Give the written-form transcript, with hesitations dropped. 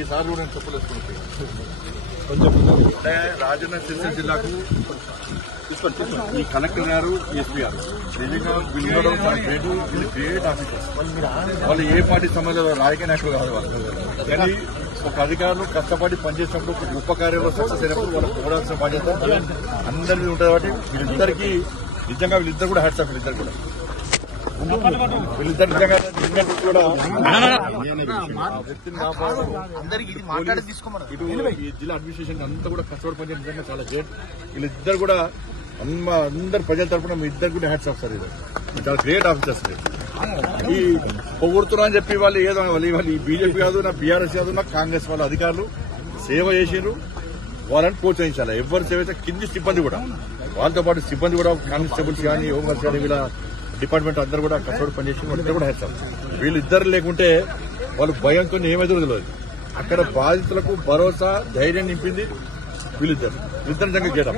ఈసారి కూడా నేను చెప్పలేసుకుంటున్నాను. అంటే రాజన్న సిరిసిల్ల జిల్లాకు ఈ కలెక్టర్ గారు, ఎస్పీ గారు నిజంగా వీళ్ళు గ్రేట్ ఆఫీసర్స్. వాళ్ళు ఏ పార్టీ సంబంధంలో రాజకీయ నాయకులు కాదు వాళ్ళు. కానీ ఒక అధికారులు కష్టపడి పనిచేసినప్పుడు గొప్ప కార్యంలో సక్సెస్ అయినప్పుడు వాళ్ళకి చూడాల్సిన బాధ్యత అందరి మీద ఉంటుంది. కాబట్టి వీళ్ళిద్దరికీ నిజంగా వీళ్ళిద్దరు కూడా హ్యాట్స్ ఆఫ్. వీళ్ళిద్దరు కూడా నిజంగా కూడా వ్యక్తిని కాపాడు ఇటు ఈ జిల్లా అడ్మినిస్ట్రేషన్ అంతా కూడా కష్టపడి పనిచేయడం నిజంగా చాలా గ్రేట్. వీళ్ళిద్దరు కూడా అందరు ప్రజల తరఫున మీ ఇద్దరు కూడా హ్యాట్స్ ఆఫ్ సార్. ఇది చాలా గ్రేట్ ఆఫీసర్స్. ఈ పొగుడుతున్నా అని చెప్పి వాళ్ళు ఏదో వాళ్ళు ఈ బీజేపీ కాదు, నా బీఆర్ఎస్ కాదు, నా కాంగ్రెస్ వాళ్ళ అధికారులు సేవ చేసినారు. వాళ్ళని ప్రోత్సహించాలి. ఎవరు సేవ అయితే కింది సిబ్బంది కూడా, వాళ్ళతో పాటు సిబ్బంది కూడా, కానిస్టేబుల్స్ కానీ, హోంగార్డ్స్ కానీ, వీళ్ళ డిపార్ట్మెంట్ అందరూ కూడా కష్టపడి పనిచేసి వాళ్ళిద్దరు కూడా హ్యాట్స్ ఆఫ్. వీళ్ళిద్దరు లేకుంటే వాళ్ళు భయంతో ఏమైతే తెలియదు. అక్కడ బాధితులకు భరోసా, ధైర్యం నింపింది వీళ్ళిద్దరు నిజంగా చేయడం.